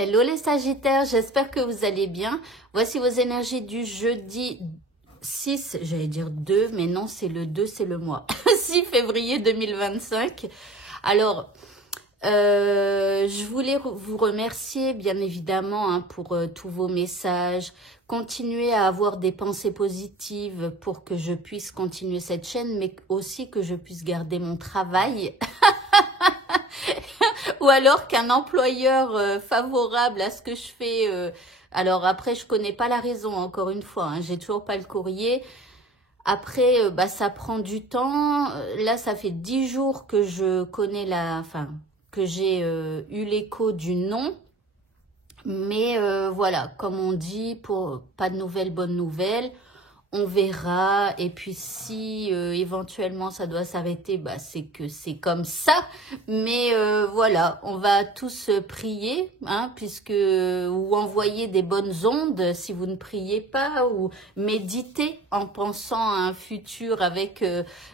Hello les Sagittaires, j'espère que vous allez bien. Voici vos énergies du jeudi 6, j'allais dire 2, mais non, c'est le 2, c'est le mois. 6 février 2025. Alors, je voulais vous remercier bien évidemment pour tous vos messages. Continuez à avoir des pensées positives pour que je puisse continuer cette chaîne, mais aussi que je puisse garder mon travail. Ou alors qu'un employeur favorable à ce que je fais. Alors après, je connais pas la raison, encore une fois. J'ai toujours pas le courrier. Après, ça prend du temps. Là, ça fait 10 jours que je connais que j'ai eu l'écho du non. Mais voilà, comme on dit, pour pas de nouvelles, bonnes nouvelles. On verra, et puis si éventuellement ça doit s'arrêter, c'est que c'est comme ça. Mais voilà, on va tous prier, puisque ou envoyer des bonnes ondes si vous ne priez pas, ou méditer en pensant à un futur avec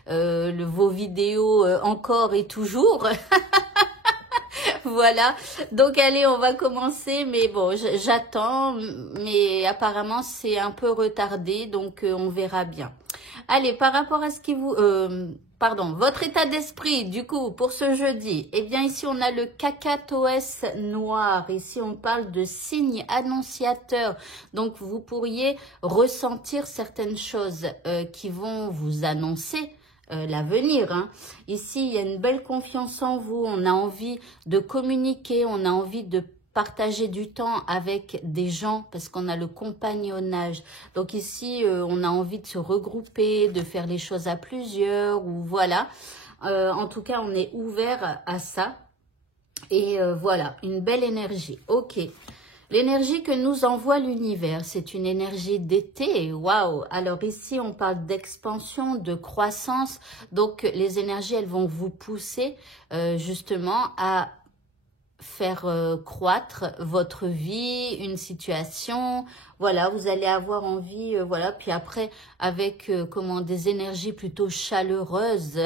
vos vidéos encore et toujours. Voilà, donc allez, on va commencer, mais bon, j'attends, mais apparemment c'est un peu retardé, donc on verra bien. Allez, par rapport à ce qui vous... pardon, votre état d'esprit, du coup, pour ce jeudi, eh bien ici on a le cacatoès noir, ici on parle de signe annonciateur, donc vous pourriez ressentir certaines choses qui vont vous annoncer l'avenir. Ici, il y a une belle confiance en vous, on a envie de communiquer, on a envie de partager du temps avec des gens parce qu'on a le compagnonnage. Donc ici, on a envie de se regrouper, de faire les choses à plusieurs ou voilà. En tout cas, on est ouvert à ça. Et voilà, une belle énergie. Ok. L'énergie que nous envoie l'univers, c'est une énergie d'été. Waouh! Alors ici, on parle d'expansion, de croissance. Donc, les énergies, elles vont vous pousser justement à faire croître votre vie, une situation. Voilà, vous allez avoir envie, voilà. Puis après, avec des énergies plutôt chaleureuses,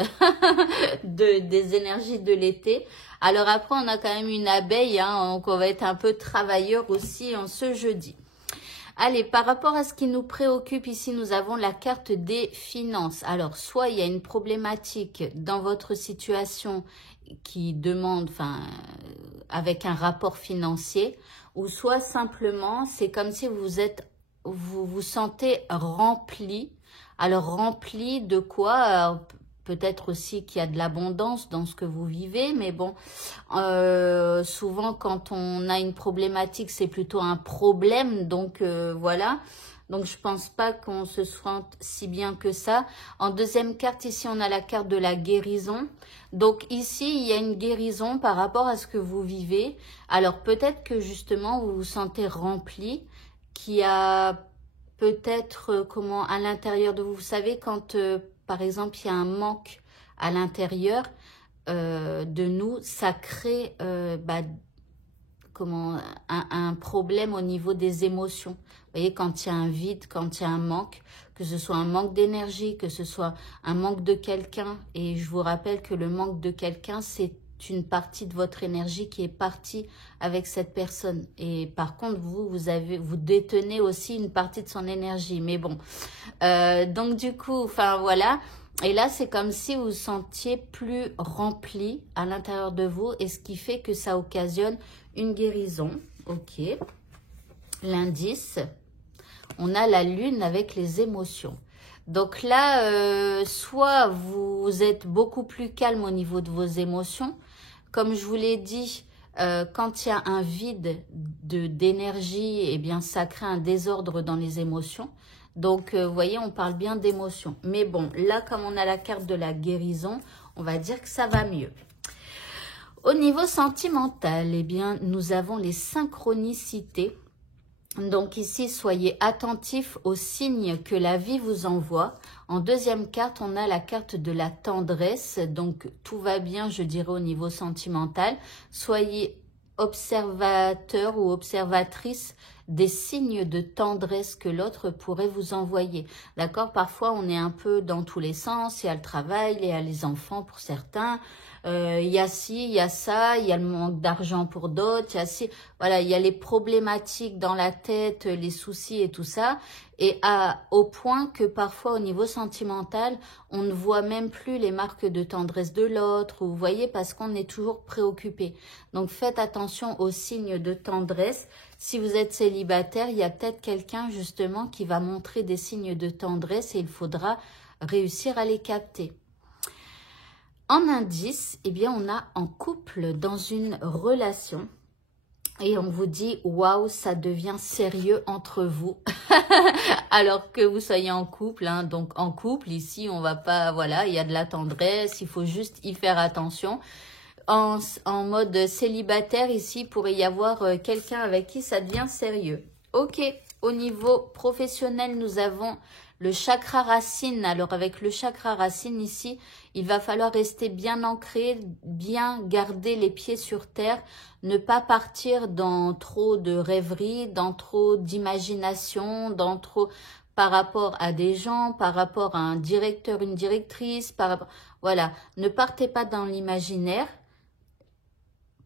des énergies de l'été. Alors après, on a quand même une abeille, donc on va être un peu travailleur aussi en ce jeudi. Allez, par rapport à ce qui nous préoccupe ici, nous avons la carte des finances. Alors, soit il y a une problématique dans votre situation qui demande, avec un rapport financier, ou soit simplement, c'est comme si vous vous sentez rempli. Alors, rempli de quoi? Peut-être aussi qu'il y a de l'abondance dans ce que vous vivez, mais bon, souvent quand on a une problématique, c'est plutôt un problème, donc voilà. Donc je pense pas qu'on se sente si bien que ça. En deuxième carte, ici, on a la carte de la guérison. Donc ici, il y a une guérison par rapport à ce que vous vivez. Alors peut-être que justement, vous vous sentez rempli, qu'il y a peut-être à l'intérieur de vous, vous savez, quand par exemple, il y a un manque à l'intérieur de nous, ça crée un problème au niveau des émotions. Vous voyez, quand il y a un vide, quand il y a un manque, que ce soit un manque d'énergie, que ce soit un manque de quelqu'un, et je vous rappelle que le manque de quelqu'un, c'est une partie de votre énergie qui est partie avec cette personne. Et par contre, vous détenez aussi une partie de son énergie. Mais bon, donc du coup, voilà. Et là, c'est comme si vous vous sentiez plus rempli à l'intérieur de vous, et ce qui fait que ça occasionne une guérison. Ok. L'indice, on a la lune avec les émotions. Donc là, soit vous êtes beaucoup plus calme au niveau de vos émotions. Comme je vous l'ai dit, quand il y a un vide d'énergie, eh bien, ça crée un désordre dans les émotions. Donc, vous voyez, on parle bien d'émotions. Mais bon, là, comme on a la carte de la guérison, on va dire que ça va mieux. Au niveau sentimental, eh bien, nous avons les synchronicités. Donc ici, soyez attentifs aux signes que la vie vous envoie. En deuxième carte, on a la carte de la tendresse. Donc tout va bien, je dirais, au niveau sentimental. Soyez observateur ou observatrice des signes de tendresse que l'autre pourrait vous envoyer. D'accord? Parfois, on est un peu dans tous les sens. Il y a le travail, il y a les enfants pour certains. Il y a ci, il y a ça, il y a le manque d'argent pour d'autres, il y a ci, voilà, il y a les problématiques dans la tête, les soucis et tout ça, et au point que parfois au niveau sentimental, on ne voit même plus les marques de tendresse de l'autre, vous voyez, parce qu'on est toujours préoccupé. Donc faites attention aux signes de tendresse. Si vous êtes célibataire, il y a peut-être quelqu'un justement qui va montrer des signes de tendresse et il faudra réussir à les capter. En indice, eh bien, on a en couple dans une relation et on vous dit, waouh, ça devient sérieux entre vous. Alors que vous soyez en couple, hein, donc en couple, ici, on va pas, voilà, il y a de la tendresse, il faut juste y faire attention. En mode célibataire, ici, il pourrait y avoir quelqu'un avec qui ça devient sérieux. Ok, au niveau professionnel, nous avons le chakra racine. Alors avec le chakra racine ici, il va falloir rester bien ancré, bien garder les pieds sur terre, ne pas partir dans trop de rêveries, dans trop d'imagination, dans trop par rapport à des gens, par rapport à un directeur, une directrice, voilà, ne partez pas dans l'imaginaire.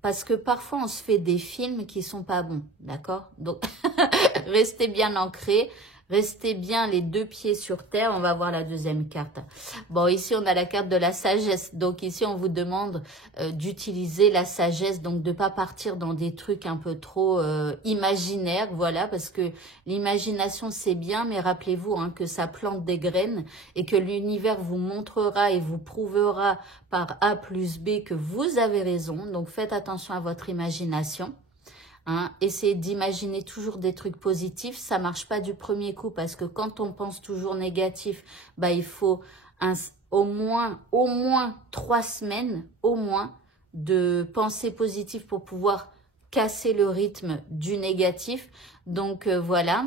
Parce que parfois, on se fait des films qui sont pas bons, d'accord? Donc, restez bien ancrés, restez bien les deux pieds sur terre. On va voir la deuxième carte. Bon, ici, on a la carte de la sagesse. Donc, ici, on vous demande d'utiliser la sagesse, donc de pas partir dans des trucs un peu trop imaginaires, voilà, parce que l'imagination, c'est bien, mais rappelez-vous hein, que ça plante des graines et que l'univers vous montrera et vous prouvera par A plus B que vous avez raison. Donc, faites attention à votre imagination. Hein, essayez d'imaginer toujours des trucs positifs. Ça marche pas du premier coup parce que quand on pense toujours négatif, bah, il faut au moins 3 semaines, au moins, de pensée positive pour pouvoir casser le rythme du négatif. Donc, voilà.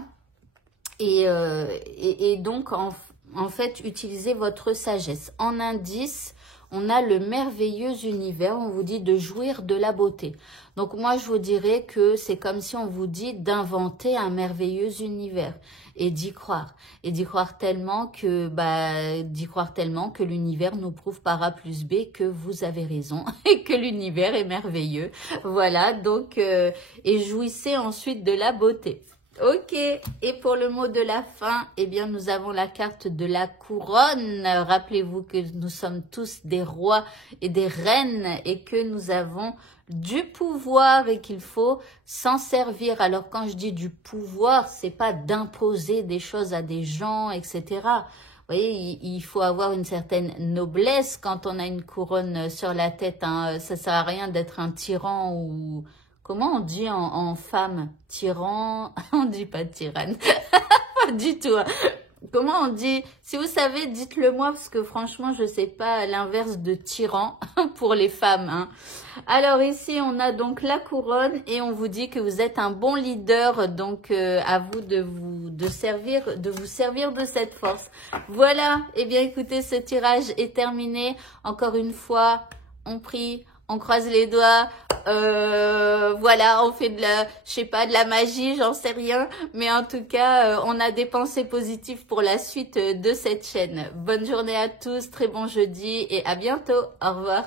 Et donc, en fait, utilisez votre sagesse. En indice, on a le merveilleux univers. On vous dit de jouir de la beauté. Donc, moi, je vous dirais que c'est comme si on vous dit d'inventer un merveilleux univers et d'y croire. Et d'y croire tellement que, l'univers nous prouve par A plus B que vous avez raison et que l'univers est merveilleux. Voilà, donc, et jouissez ensuite de la beauté. Ok, et pour le mot de la fin, eh bien, nous avons la carte de la couronne. Rappelez-vous que nous sommes tous des rois et des reines et que nous avons du pouvoir et qu'il faut s'en servir. Alors, quand je dis du pouvoir, c'est pas d'imposer des choses à des gens, etc. Vous voyez, il faut avoir une certaine noblesse quand on a une couronne sur la tête. Hein. Ça sert à rien d'être un tyran ou... Comment on dit en femme? Tyran? On dit pas tyranne. Pas du tout. Comment on dit? Si vous savez, dites-le moi parce que franchement, je sais pas l'inverse de tyran pour les femmes. Hein. Alors ici, on a donc la couronne et on vous dit que vous êtes un bon leader. Donc à vous de vous servir de cette force. Voilà. Eh bien, écoutez, ce tirage est terminé. Encore une fois, on prie. On croise les doigts, voilà, on fait de la magie, j'en sais rien. Mais en tout cas, on a des pensées positives pour la suite de cette chaîne. Bonne journée à tous, très bon jeudi et à bientôt. Au revoir.